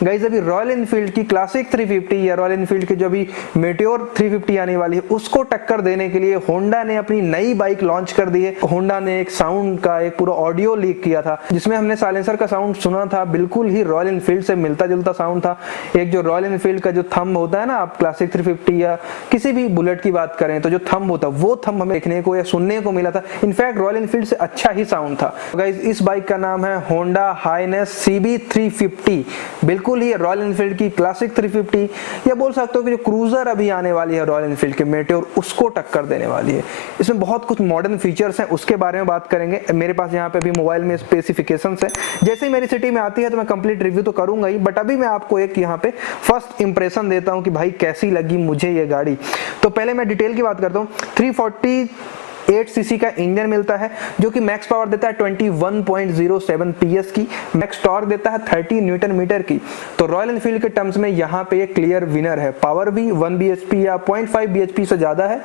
Guys अभी royal Enfield की classic 350 या रॉयल एनफील्ड की जो अभी मेटियोर 350 आने वाली है उसको टक्कर देने के लिए होंडा ने अपनी नई बाइक लॉन्च कर दी है। होंडा ने एक साउंड का एक पूरा ऑडियो लीक किया था जिसमें हमने साइलेंसर का साउंड सुना था, बिल्कुल ही रॉयल एनफील्ड से मिलता जुलता साउंड था। एक जो रॉयल एनफील्ड का जो थंब होता है ना, आप क्लासिक 350 या किसी भी बुलेट की बात करें तो जो थंब होता है वो थंब हमें देखने को या सुनने को मिला था। इनफैक्ट रॉयल एनफील्ड से अच्छा ही साउंड था। गाइस इस बाइक का नाम है होंडा हाईनेस CB 350। बिल्कुल ही रॉयल एनफील्ड की क्लासिक 350 या बोल सकते हो कि जो क्रूजर अभी आने वाली है रॉयल एनफील्ड के मेटियोर उसको टक्कर देने वाली है। इसमें बहुत कुछ मॉडर्न फीचर्स हैं, उसके बारे में बात करेंगे। मेरे पास यहाँ पे अभी मोबाइल में स्पेसिफिकेशंस है, जैसे ही मेरी सिटी में आती है तो मैं कंप्लीट रिव्यू तो करूंगा ही, बट अभी मैं आपको एक यहाँ पे फर्स्ट इंप्रेशन देता हूँ कि भाई कैसी लगी मुझे ये गाड़ी। तो पहले मैं डिटेल की बात करता हूँ। 348 सीसी का इंजन मिलता है जो कि मैक्स पावर देता है 21.07 PS की, मैक्स टॉर्क देता है 30 न्यूटन मीटर की। तो रॉयल एनफील्ड के टर्म्स में यहाँ पे ये क्लियर विनर है। पावर भी 1 bhp या 0.5 bhp से ज्यादा है,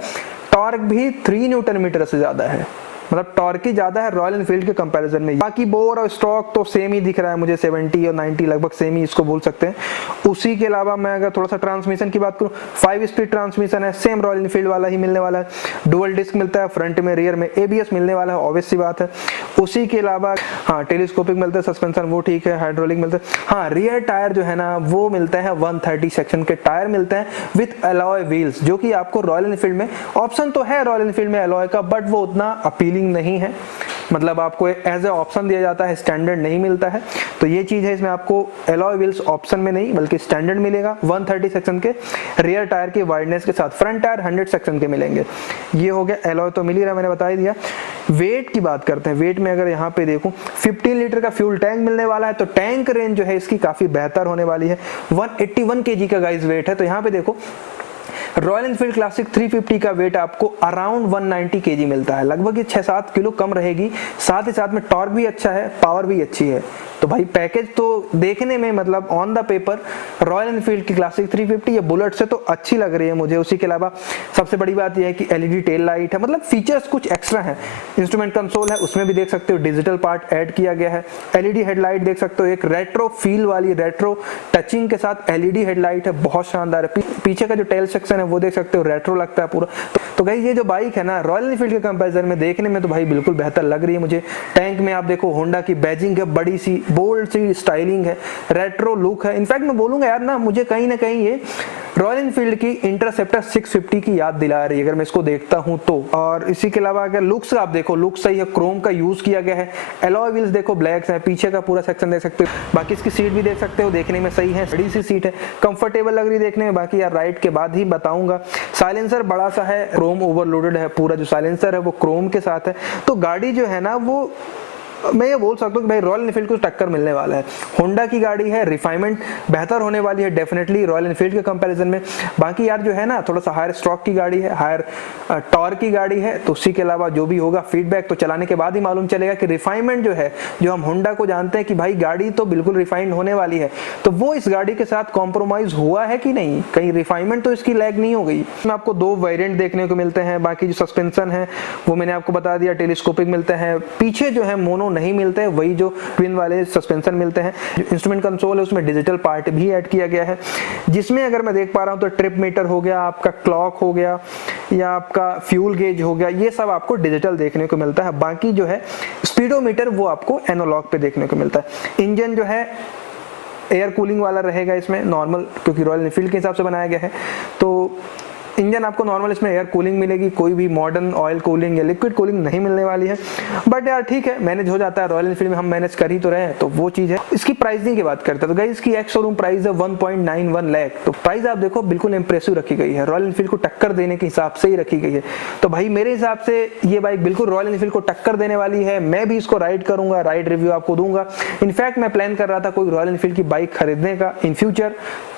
टॉर्क भी 3 न्यूटन मीटर से ज्यादा है, मतलब टॉर्क ही ज्यादा है रॉयल एनफील्ड के कंपैरिजन में। बाकी बोर और स्ट्रोक तो सेम ही दिख रहा है मुझे, 70 और 90 लगभग सेम ही इसको बोल सकते हैं। उसी के अलावा मैं अगर थोड़ा सा ट्रांसमिशन की बात करूं, 5 स्पीड ट्रांसमिशन है, सेम रॉयल एनफील्ड वाला ही मिलने वाला है। डुअल डिस्क मिलता है, फ्रंट में रियर में ABS मिलने वाला है, ऑब्वियस सी बात है। उसी के अलावा हाँ टेलीस्कोपिक मिलता है, सस्पेंशन वो ठीक है, हाइड्रोलिक मिलता है। हाँ रियर टायर जो है ना वो मिलता है 130 सेक्शन के टायर मिलते हैं विथ अलॉय व्हील्स, जो कि आपको रॉयल एनफील्ड में ऑप्शन तो है रॉयल एनफील्ड में अलॉय का, बट वो उतना अपीलिंग नहीं है। मतलब आपको एज ए ऑप्शन दिया जाता है, स्टैंडर्ड नहीं मिलता है। तो ये चीज है, इसमें आपको एलॉय व्हील्स ऑप्शन में नहीं बल्कि स्टैंडर्ड मिलेगा 130 सेक्शन के रियर टायर की वाइडनेस के साथ। फ्रंट टायर 100 सेक्शन के मिलेंगे। ये हो गया, एलॉय तो मिल ही रहा, मैंने बता ही दिया। वेट की बात करते हैं। वेट में अगर यहाँ पे देखूं 15 लीटर का फ्यूल टैंक मिलने वाला है, तो टैंक रेंज जो है इसकी काफी बेहतर होने वाली है। 181 kg का गाइस वेट है। तो यहाँ पे देखो रॉयल एनफील्ड क्लासिक 350 का वेट आपको अराउंड 190 kg मिलता है, लगभग ये 6-7 किलो कम रहेगी। साथ ही साथ में टॉर्क भी अच्छा है, पावर भी अच्छी है। तो भाई पैकेज तो देखने में मतलब on the paper royal Enfield की क्लासिक 350 या बुलेट से तो अच्छी लग रही है मुझे। उसी के अलावा सबसे बड़ी बात यह है कि LED टेल लाइट है, मतलब फीचर्स कुछ एक्स्ट्रा है। इंस्ट्रूमेंट कंसोल है, उसमें भी देख सकते हो डिजिटल पार्ट ऐड किया गया है। LED हेडलाइट देख सकते हो, एक रेट्रो फील वाली रेट्रो टचिंग के साथ LED हेडलाइट है, बहुत शानदार है। पीछे का जो टेल सेक्शन है वो देख सकते हो रेट्रो लगता है पूरा। तो गाइस ये जो बाइक है ना रॉयल एनफील्ड के कंपैरिजन में देखने में तो भाई बिल्कुल बेहतर लग रही है मुझे। टैंक में आप देखो होंडा की बैजिंग है, बड़ी सी बोल्ड सी स्टाइलिंग है, रेट्रो लुक है। इनफैक्ट मैं बोलूंगा यार ना, मुझे कहीं ना कहीं ये रॉयल एनफील्ड की इंटरसेप्टर 650 की याद दिला रही है अगर मैं इसको देखता हूं तो। और इसी के अलावा अगर लुक्स आप देखो, लुक सही है, क्रोम का यूज किया गया है। एलॉय व्हील्स देखो ब्लैक है, पीछे का पूरा सेक्शन देख सकते हो। बाकी इसकी सीट भी देख सकते हो, देखने में सही है, बड़ी सी सीट है, कंफर्टेबल लग रही है देखने में। बाकी यार राइड के बाद ही बताऊंगा। साइलेंसर बड़ा सा है, क्रोम ओवरलोडेड है, पूरा जो साइलेंसर है वो क्रोम के साथ है। तो गाड़ी जो है ना वो मैं ये बोल सकता हूँ कि भाई रॉयल एनफील्ड को टक्कर मिलने वाला है। होंडा की गाड़ी है, रिफाइनमेंट बेहतर होने वाली है डेफिनेटली रॉयल एनफील्ड के कंपैरिजन में। बाकी यार जो है ना थोड़ा सा हायर स्ट्रोक की गाड़ी है, हायर टॉर्क की गाड़ी है। तो उसी के अलावा जो भी होगा फीडबैक तो चलाने के बाद ही मालूम चलेगा कि रिफाइनमेंट जो है, जो हम होंडा को जानते हैं कि भाई गाड़ी तो बिल्कुल रिफाइंड होने वाली है, तो वो इस गाड़ी के साथ कॉम्प्रोमाइज हुआ है कि नहीं, कहीं रिफाइनमेंट तो इसकी लैग नहीं हो गई। इसमें आपको 2 वेरिएंट देखने को मिलते हैं। बाकी जो सस्पेंशन है वो मैंने आपको बता दिया, टेलीस्कोपिक मिलते हैं। पीछे जो है मोनो नहीं मिलते हैं, वही जो ट्विन वाले सस्पेंशन मिलते हैं। इंस्ट्रूमेंट कंसोल है उसमें डिजिटल पार्ट भी ऐड किया गया है, जिसमें अगर मैं देख पा रहा हूं तो ट्रिप मीटर हो गया, आपका क्लॉक हो गया या आपका फ्यूल गेज हो गया, ये सब आपको डिजिटल देखने को मिलता है। बाकी जो है स्पीडोमीटर वो आपको एनालॉग पे देखने को मिलता है। इंजन जो है एयर कूलिंग वाला रहेगा इसमें नॉर्मल, क्योंकि रॉयल एनफील्ड के हिसाब से बनाया गया है। तो इंजन आपको नॉर्मल इसमें एयर कूलिंग मिलेगी, कोई भी मॉडर्न ऑयल कूलिंग या लिक्विड कूलिंग नहीं मिलने वाली है। बट यार ठीक है, मैनेज हो जाता है, रॉयल एनफील्ड में हम मैनेज कर ही तो रहे हैं, तो वो चीज है। इसकी प्राइसिंग की बात करते हैं तो गाइस इसकी एक्स शोरूम प्राइस है 1.91 लाख। तो प्राइस आप देखो बिल्कुल इंप्रेसिव रखी गई है, रॉयल एनफील्ड को टक्कर देने के हिसाब से ही रखी गई है। तो भाई मेरे हिसाब से ये बाइक बिल्कुल रॉयल एनफील्ड को टक्कर देने वाली है। मैं भी इसको राइड करूंगा, राइड रिव्यू आपको दूंगा। इनफैक्ट मैं प्लान कर रहा था कोई रॉयल एनफील्ड की बाइक खरीदने का इन फ्यूचर,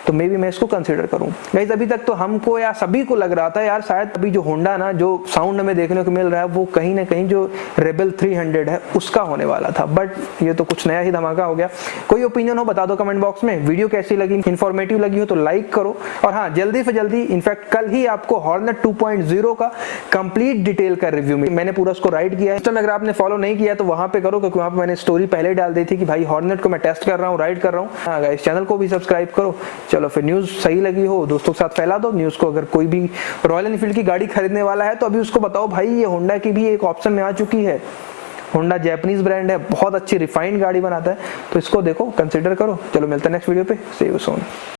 तो मे भी मैं इसको कंसीडर करूं। गाइस अभी तक तो हमको या सभी को लग रहा था यार शायद अभी जो होंडा ना जो साउंड हमें देखने को मिल रहा है वो कहीं ना कहीं जो रेबल 300 है उसका होने वाला था, बट ये तो कुछ नया ही धमाका हो गया। कोई ओपिनियन हो बता दो कमेंट बॉक्स में। वीडियो कैसी लगी, इन्फॉर्मेटिव लगी हो तो लाइक करो। और हाँ, जल्दी से जल्दी इनफैक्ट कल ही आपको हॉर्नेट 2.0 का कंप्लीट डिटेल का रिव्यू मैंने पूरा उसको राइट किया है। तो अगर आपने फॉलो नहीं किया तो वहां पे करो, क्योंकि वहां पे मैंने स्टोरी पहले डाल दी थी कि भाई हॉर्नेट को मैं टेस्ट कर रहा हूँ, राइड कर रहा हूँ। हाँ गाइस, चैनल को भी सब्सक्राइब करो। चलो फिर, न्यूज सही लगी हो दोस्तों के साथ फैला दो न्यूज को। अगर कोई भी रॉयल एनफील्ड की गाड़ी खरीदने वाला है तो अभी उसको बताओ भाई ये होंडा की भी एक ऑप्शन में आ चुकी है। होंडा जैपनीज ब्रांड है, बहुत अच्छी रिफाइंड गाड़ी बनाता है, तो इसको देखो, कंसिडर करो। चलो मिलते हैं नेक्स्ट वीडियो पे, सी यू सून।